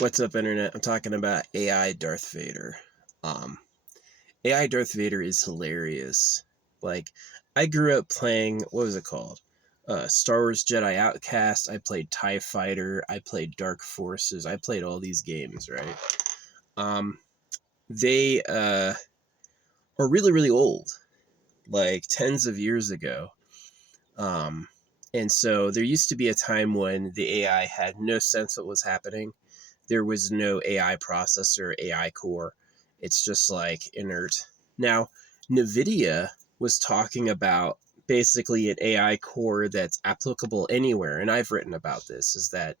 What's up, Internet? I'm talking about AI Darth Vader. Um, AI Darth Vader is hilarious. Like, I grew up playing, what was it called? Star Wars Jedi Outcast. I played TIE Fighter. I played Dark Forces. I played all these games, right? They are really, really old, like tens of years ago. Um, and so there used to be a time when the AI had no sense what was happening. There was no AI processor, AI core. It's just like inert. Now, NVIDIA was talking about basically an AI core that's applicable anywhere. And I've written about this, is that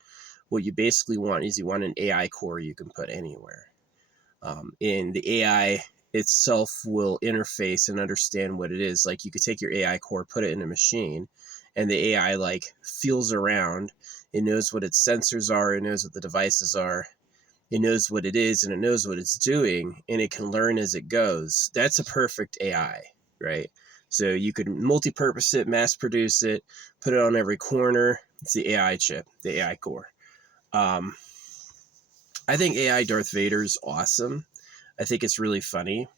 what you basically want is you want an AI core you can put anywhere. And the AI itself will interface and understand what it is. Like you could take your AI core, put it in a machine, and the AI like feels around. It knows what its sensors are. It knows what the devices are. It knows what it is, and it knows what it's doing, and it can learn as it goes. That's a perfect AI, right? So you could multi-purpose it, mass produce it, put it on every corner. It's the AI chip, the AI core. Um, I think AI Darth Vader is awesome. I think it's really funny.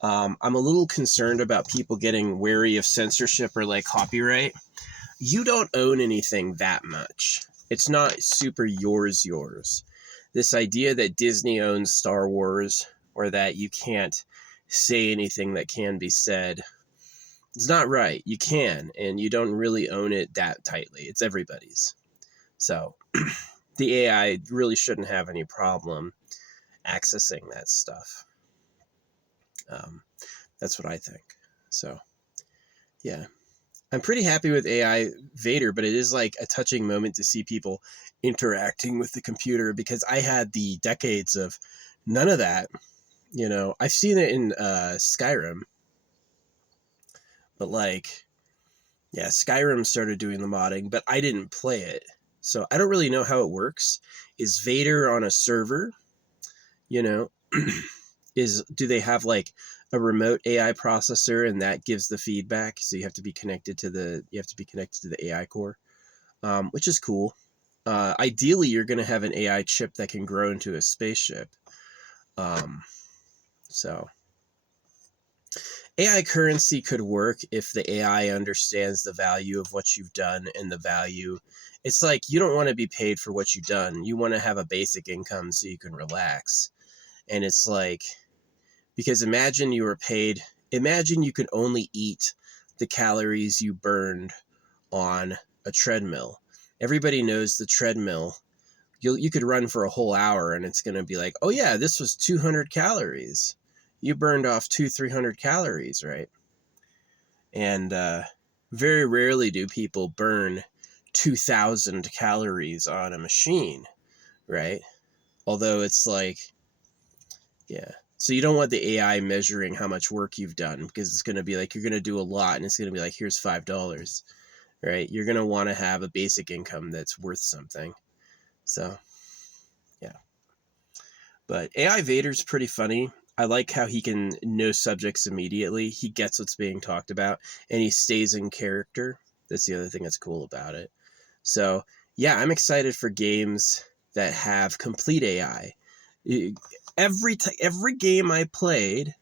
I'm a little concerned about people getting wary of censorship or like copyright. You don't own anything that much. It's not super yours. This idea that Disney owns Star Wars or that you can't say anything that can be said, it's not right. You can, and you don't really own it that tightly. It's everybody's. So the AI really shouldn't have any problem accessing that stuff. Um, that's what I think. So, yeah. I'm pretty happy with AI Vader, but it is like a touching moment to see people interacting with the computer because I had the decades of none of that. You know, I've seen it in Skyrim, but like, yeah, Skyrim started doing the modding, but I didn't play it. So I don't really know how it works. Is Vader on a server? You know, do they have like a remote AI processor and that gives the feedback? So you have to be connected to the AI core, which is cool. Ideally, you're going to have an AI chip that can grow into a spaceship. Um, so AI currency could work if the AI understands the value of what you've done and the value. It's like you don't want to be paid for what you've done. You want to have a basic income so you can relax. And it's like, because imagine you could only eat the calories you burned on a treadmill. Everybody knows the treadmill. You could run for a whole hour and it's going to be like, oh yeah, this was 200 calories. You burned off 300 calories, right? And very rarely do people burn 2,000 calories on a machine, right? Although it's like, yeah. So you don't want the AI measuring how much work you've done because it's going to be like, you're going to do a lot and it's going to be like, here's $5, right? You're going to want to have a basic income that's worth something. So, yeah. But AI Vader's pretty funny. I like how he can know subjects immediately. He gets what's being talked about and he stays in character. That's the other thing that's cool about it. So, yeah, I'm excited for games that have complete AI. Every game I played,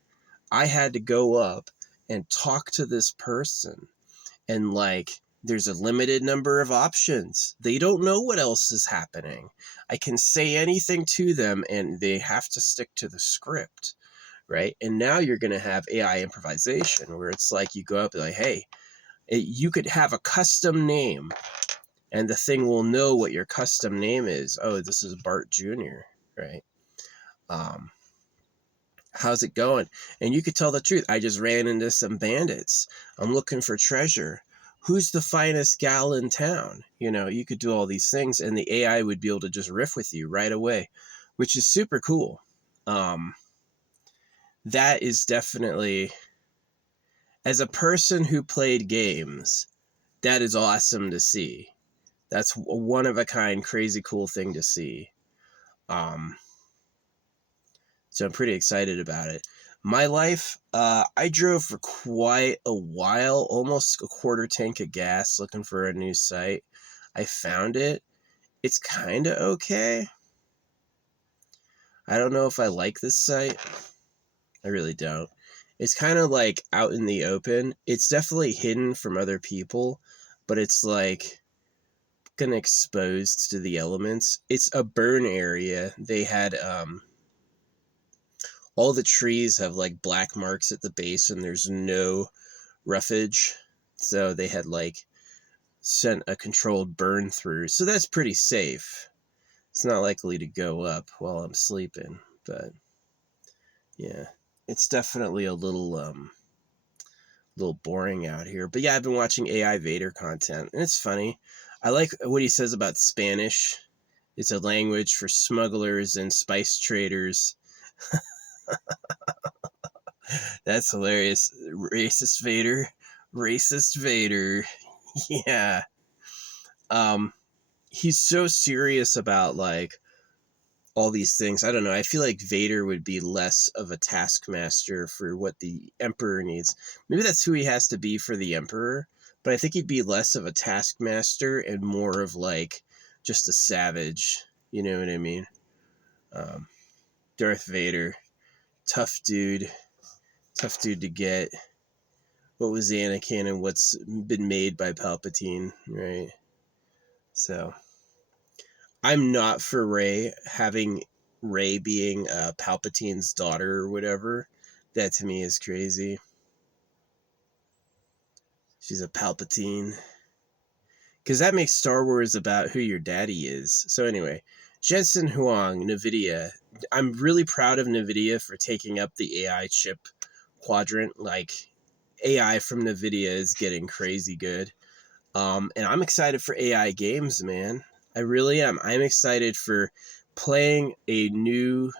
I had to go up and talk to this person, and like there's a limited number of options. They don't know what else is happening. I can say anything to them and they have to stick to the script, right? And now you're going to have AI improvisation where it's like you go up and like, hey, you could have a custom name and the thing will know what your custom name is. Oh, this is Bart Jr., right? Um, how's it going? And you could tell the truth. I just ran into some bandits. I'm looking for treasure. Who's the finest gal in town? You know, you could do all these things and the AI would be able to just riff with you right away, which is super cool. That is definitely, as a person who played games, that is awesome to see. That's a one of a kind, crazy cool thing to see. Um, So I'm pretty excited about it. My life, I drove for quite a while, almost a quarter tank of gas looking for a new site. I found it. It's kind of okay. I don't know if I like this site. I really don't. It's kind of like out in the open. It's definitely hidden from other people, but it's like kind of exposed to the elements. It's a burn area. They had all the trees have like black marks at the base and there's no roughage. So they had like sent a controlled burn through. So that's pretty safe. It's not likely to go up while I'm sleeping, but yeah. It's definitely a little boring out here. But yeah, I've been watching AI Vader content and it's funny. I like what he says about Spanish. It's a language for smugglers and spice traders. That's hilarious. Racist Vader. Racist Vader. Yeah. Um he's so serious about like all these things. I don't know. I feel like Vader would be less of a taskmaster for what the Emperor needs. Maybe that's who he has to be for the Emperor, but I think he'd be less of a taskmaster and more of like just a savage. You know what I mean? Um, Darth Vader, tough dude, tough dude to get. What was Anakin and what's been made by Palpatine, right? So I'm not for Rey having Rey being Palpatine's daughter or whatever. That to me is crazy. She's a Palpatine. Because that makes Star Wars about who your daddy is. So anyway, Jensen Huang, NVIDIA. I'm really proud of NVIDIA for taking up the AI chip quadrant. Like, AI from NVIDIA is getting crazy good. And I'm excited for AI games, man. I really am. I'm excited for playing a new.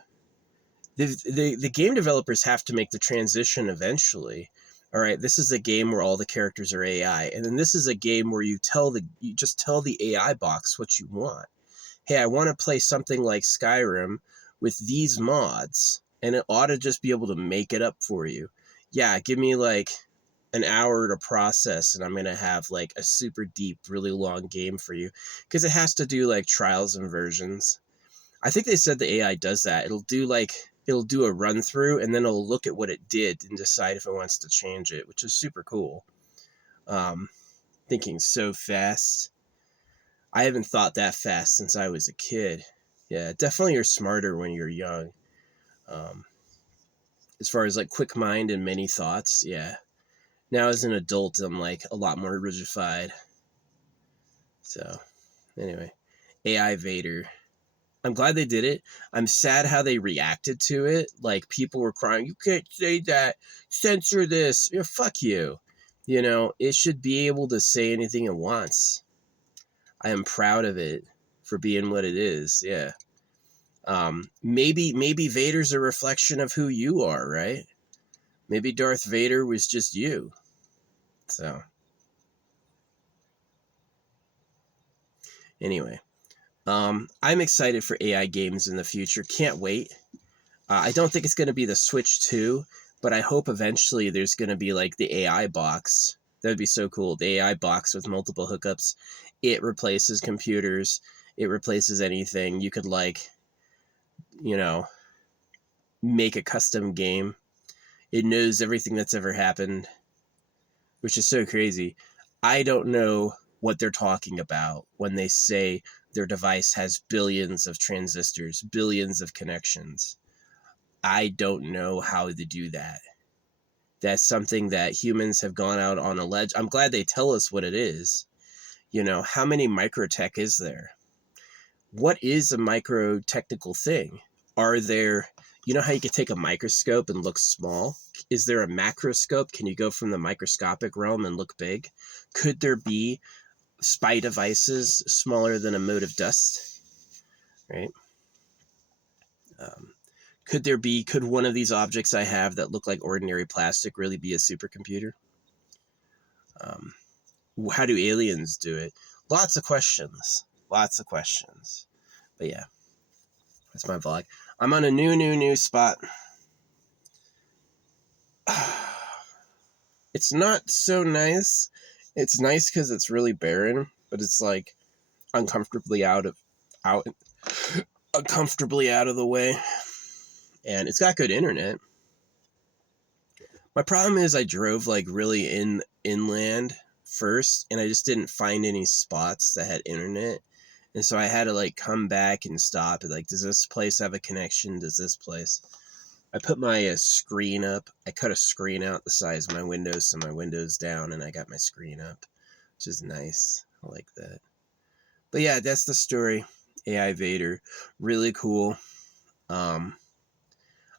The game developers have to make the transition eventually. All right, this is a game where all the characters are AI, and then this is a game where you just tell the AI box what you want. Hey, I want to play something like Skyrim with these mods, and it ought to just be able to make it up for you. Yeah, give me like an hour to process and I'm going to have like a super deep, really long game for you because it has to do like trials and versions. I think they said the AI does that. It'll do a run through and then it'll look at what it did and decide if it wants to change it, which is super cool. Thinking so fast. I haven't thought that fast since I was a kid. Yeah, definitely you're smarter when you're young. Um, as far as like quick mind and many thoughts, yeah. Now as an adult, I'm like a lot more rigidified. So anyway, AI Vader. I'm glad they did it. I'm sad how they reacted to it. Like people were crying, "You can't say that. Censor this." You know, fuck you. You know, it should be able to say anything it wants. I am proud of it for being what it is. Yeah. Maybe Vader's a reflection of who you are, right? Maybe Darth Vader was just you. So anyway, I'm excited for AI games in the future. Can't wait. I don't think it's going to be the Switch 2, but I hope eventually there's going to be like the AI box. That would be so cool. The AI box with multiple hookups. It replaces computers. It replaces anything. You could like, you know, make a custom game. It knows everything that's ever happened, which is so crazy. I don't know what they're talking about when they say their device has billions of transistors, billions of connections. I don't know how to do that. That's something that humans have gone out on a ledge. I'm glad they tell us what it is. You know, how many microtech is there? What is a micro technical thing? Are there, you know how you could take a microscope and look small? Is there a macroscope? Can you go from the microscopic realm and look big? Could there be spy devices smaller than a mote of dust? Right? Um, could one of these objects I have that look like ordinary plastic really be a supercomputer? Um, how do aliens do it? Lots of questions. Lots of questions. But yeah, that's my vlog. I'm on a new spot. It's not so nice. It's nice because it's really barren, but it's like uncomfortably out uncomfortably out of the way. and it's got good internet. My problem is I drove like really inland first, and I just didn't find any spots that had internet. And so I had to like come back and stop and like, does this place have a connection? Does this place? I put my screen up. I cut a screen out the size of my windows, so my window's down, and I got my screen up, which is nice. I like that. But yeah, that's the story. AI Vader, really cool. Um,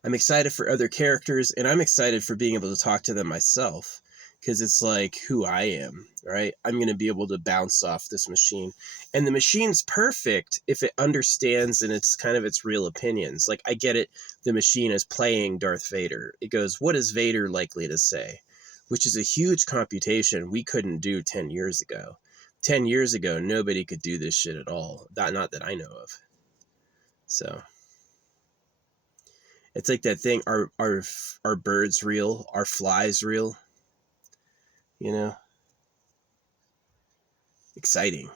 I'm excited for other characters, and I'm excited for being able to talk to them myself, because it's like who I am, right? I'm going to be able to bounce off this machine, and the machine's perfect if it understands and it's kind of its real opinions. Like I get it, the machine is playing Darth Vader. It goes, what is Vader likely to say? Which is a huge computation we couldn't do 10 years ago. 10 years ago, nobody could do this shit at all. Not that I know of. So it's like that thing, are birds real? Are flies real? You know? Exciting.